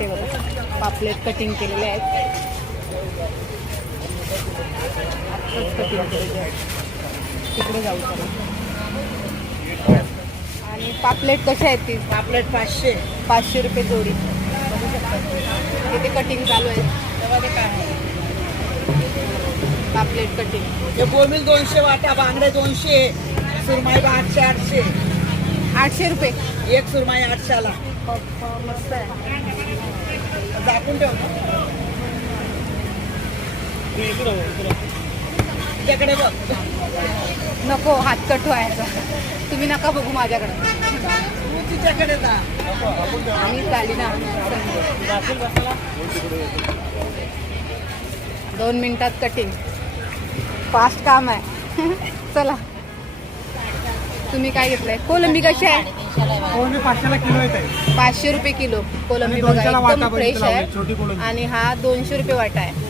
आहे बघा, पापलेट कटिंग केलेले आहेत. आत्ताच कटिंग केलेले आहेत. तिकडे जाऊ चला. आणि पापलेट कसे आहेत ती? पापलेट 500. 500 रुपये जोडी. इथे कटिंग चालू आहे. तेव्हा ते काय पापलेट कटिंग. हे बोंबील 200 वाटा, बांगडे 200, सुरमई 800 800. 800 रुपये. एक सुरमई 800ला. मस्त आहे. झाकून ठेव ना. तुझ्याकडे बघ. नको हात कट व्हायचा. तुम्ही नका बघू माझ्याकडे. तू तिच्याकडे जा. आम्ही चालली ना. 2 मिनिटात कटिंग. फास्ट काम आहे. चला. तुम्ही काय घेतलंय? कोलंबी कशी आहे? कोलंबी 500ला किलो येते. 500 रुपये किलो कोलंबी बघा, एकदम फ्रेश आहे. आणि हा 200 रुपये वाटा आहे.